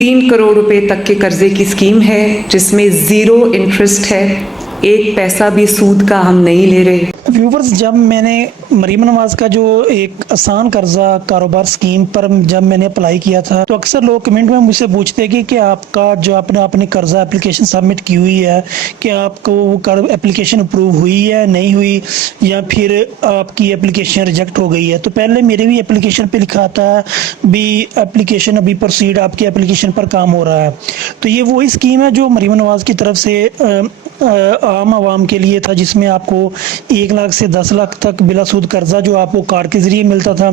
3 करोड़ रुपए तक के कर्जे की स्कीम है जिसमें 0 इंटरेस्ट है, 1 पैसा भी सूद का हम नहीं ले रहे। व्यूवर्स, जब मैंने मरीम नवाज का जो एक आसान कर्जा कारोबार स्कीम पर जब मैंने अप्लाई किया था, तो अक्सर लोग कमेंट में मुझसे पूछते हैं कि आपका जो आपने कर्जा एप्लीकेशन सबमिट की हुई है, क्या आपको वो एप्लीकेशन अप्रूव हुई है, नहीं हुई, या फिर आपकी एप्लीकेशन रिजेक्ट हो गई है। तो पहले मेरे भी एप्लीकेशन पे लिखा था भी एप्लीकेशन अभी प्रोसीड, आपकी एप्लीकेशन पर काम हो रहा है। तो ये वही स्कीम है जो मरीम नवाज की तरफ से आम आवाम के लिए था, जिसमें आपको 1 लाख से 10 लाख तक बिला सूद कर्जा जो आपको कार्ड के ज़रिए मिलता था।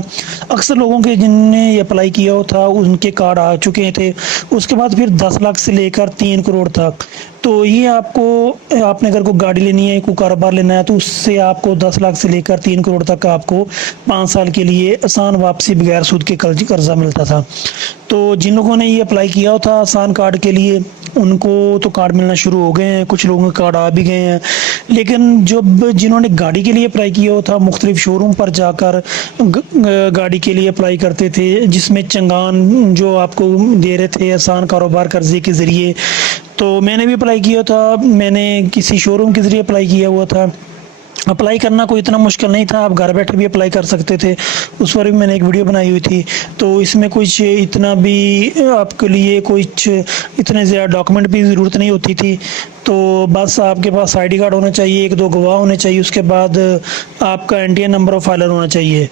अक्सर लोगों के जिनने ये अप्लाई किया हो था उनके कार्ड आ चुके थे। उसके बाद फिर 10 लाख से लेकर 3 करोड़ तक। तो ये आपने अगर कोई गाड़ी लेनी है, कोई कारोबार लेना है, तो उससे आपको 10 लाख से लेकर 3 करोड़ तक आपको 5 साल के लिए आसान वापसी बगैर सूद के कर्जा मिलता था। तो जिन लोगों ने ये अप्लाई किया था आसान कार्ड के लिए, उनको तो कार्ड मिलना शुरू हो गए हैं, कुछ लोगों के कार्ड आ भी गए हैं। लेकिन जब जिन्होंने गाड़ी के लिए अप्लाई किया था, मुख्तलिफ शोरूम पर जाकर गाड़ी के लिए अप्लाई करते थे, जिसमें चंगान जो आपको दे रहे थे आसान कारोबार कर्जे के ज़रिए। तो मैंने भी अप्लाई किया था, मैंने किसी शोरूम के ज़रिए अप्लाई किया हुआ था। अप्लाई करना कोई इतना मुश्किल नहीं था, आप घर बैठे भी अप्लाई कर सकते थे। उस पर भी मैंने एक वीडियो बनाई हुई थी। तो इसमें कुछ इतना भी आपके लिए कुछ इतने ज़्यादा डॉक्यूमेंट भी ज़रूरत नहीं होती थी। तो बस आपके पास आईडी कार्ड होना चाहिए, 1-2 गवाह होने चाहिए, उसके बाद आपका इंडियन नंबर ऑफ फाइलर होना चाहिए।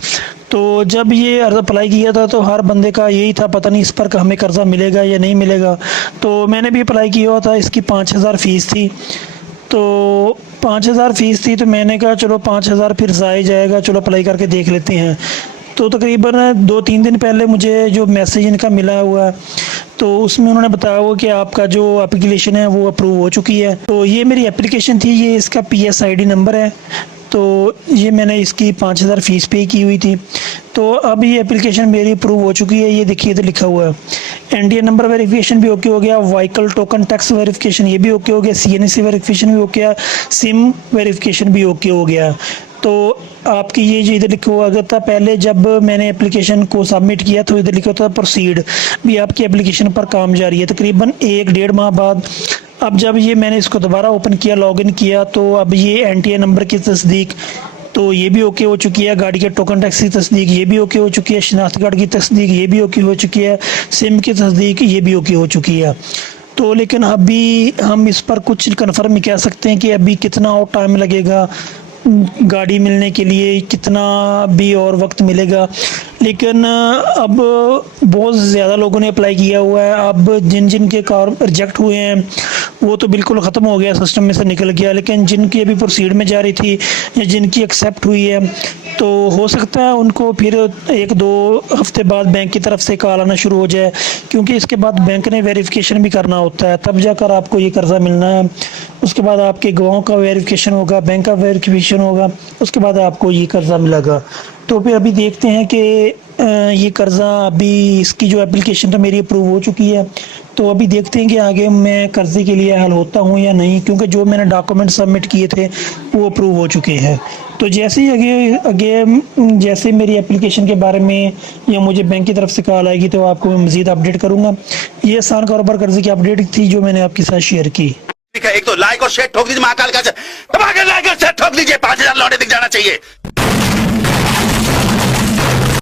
तो जब ये अप्लाई किया था तो हर बंदे का यही था, पता नहीं इस पर हमें कर्जा मिलेगा या नहीं मिलेगा। तो मैंने भी अप्लाई किया हुआ था, इसकी 5,000 फ़ीस थी। तो 5,000 फ़ीस थी, तो मैंने कहा चलो 5,000 फिर ज़ाया जाएगा, चलो अप्लाई करके देख लेते हैं। तो तकरीबन 2-3 दिन पहले मुझे जो मैसेज इनका मिला हुआ है, तो उसमें उन्होंने बताया हुआ कि आपका जो एप्लीकेशन है वो अप्रूव हो चुकी है। तो ये मेरी एप्लीकेशन थी, ये इसका PSID नंबर है। तो ये मैंने इसकी 5,000 फ़ीस पे की हुई थी। तो अब ये एप्लीकेशन मेरी अप्रूव हो चुकी है। ये देखिए इधर लिखा हुआ है, NDA नंबर वेरिफिकेशन भी ओके हो गया, व्हीकल टोकन टैक्स वेरिफिकेशन ये भी ओके हो गया, CNC वेरिफिकेशन भी ओके है, सिम वेरिफिकेशन भी ओके हो गया। तो आपकी ये जो इधर लिखा हुआ था, पहले जब मैंने एप्लीकेशन को सबमिट किया तो इधर लिखा था प्रोसीड, भी आपकी एप्लीकेशन पर काम जारी है। तकरीबन 1-1.5 माह बाद अब जब ये मैंने इसको दोबारा ओपन किया, लॉगिन किया, तो अब ये NTA नंबर की तस्दीक तो ये भी ओके हो चुकी है, गाड़ी के टोकन टैक्स की तस्दीक ये भी ओके हो चुकी है, शनाख्ती कार्ड की तस्दीक ये भी ओके हो चुकी है, सिम की तस्दीक ये भी ओके हो चुकी है। तो लेकिन अभी हम इस पर कुछ कन्फर्म नहीं कह सकते हैं कि अभी कितना और टाइम लगेगा गाड़ी मिलने के लिए, कितना भी और वक्त मिलेगा। लेकिन अब बहुत ज़्यादा लोगों ने अप्लाई किया हुआ है। अब जिन जिन के कार रिजेक्ट हुए हैं वो तो बिल्कुल ख़त्म हो गया, सिस्टम में से निकल गया। लेकिन जिनकी अभी प्रोसीड में जा रही थी या जिनकी एक्सेप्ट हुई है, तो हो सकता है उनको फिर 1-2 हफ्ते बाद बैंक की तरफ से कॉल आना शुरू हो जाए, क्योंकि इसके बाद बैंक ने वेरिफिकेशन भी करना होता है, तब जाकर आपको ये कर्जा मिलना है। उसके बाद आपके गवाहों का वेरिफिकेशन होगा, बैंक का वेरिफिकेशन होगा, उसके बाद आपको ये कर्जा मिलेगा। तो फिर अभी देखते हैं कि ये कर्जा अभी इसकी जो एप्लीकेशन तो मेरी अप्रूव हो चुकी है। तो अभी देखते हैं कि आगे मैं कर्जे के लिए हल होता हूँ या नहीं, क्योंकि जो मैंने डॉक्यूमेंट सबमिट किए थे वो अप्रूव हो चुके हैं। तो जैसे ही आगे जैसे मेरी एप्लीकेशन के बारे में या मुझे बैंक की तरफ से कॉल आएगी तो आपको मैं मज़ीद अपडेट करूँगा। ये आसान कारोबार कर्जे की अपडेट थी जो मैंने आपके साथ शेयर की। एक तो लाइक और शेयर ठोक दीजिए, महाकाल का लाइक और शेयर ठोक दीजिए, 5,000 लौटे दिख जाना चाहिए।